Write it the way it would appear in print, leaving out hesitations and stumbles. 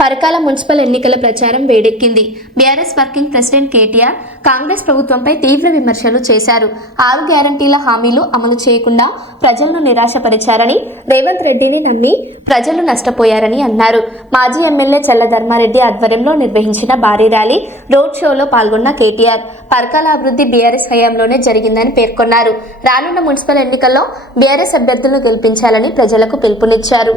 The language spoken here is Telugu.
పరకాల మున్సిపల్ ఎన్నికల ప్రచారం వేడెక్కింది. BRS working president KTR Congress ప్రభుత్వంపై తీవ్ర విమర్శలు చేశారు. 6 గ్యారంటీల హామీలు అమలు చేయకుండా ప్రజలను నిరాశపరిచారని, రేవంత్ రెడ్డిని నమ్మి ప్రజలు నష్టపోయారని అన్నారు. మాజీ ఎమ్మెల్యే చల్ల ధర్మారెడ్డి ఆధ్వర్యంలో నిర్వహించిన భారీ ర్యాలీ, రోడ్ షోలో పాల్గొన్న కేటీఆర్ పరకాల అభివృద్ధి బీఆర్ఎస్ హయాంలోనే జరిగిందని పేర్కొన్నారు. రానున్న మున్సిపల్ ఎన్నికల్లో బీఆర్ఎస్ అభ్యర్థులను గెలిపించాలని ప్రజలకు పిలుపునిచ్చారు.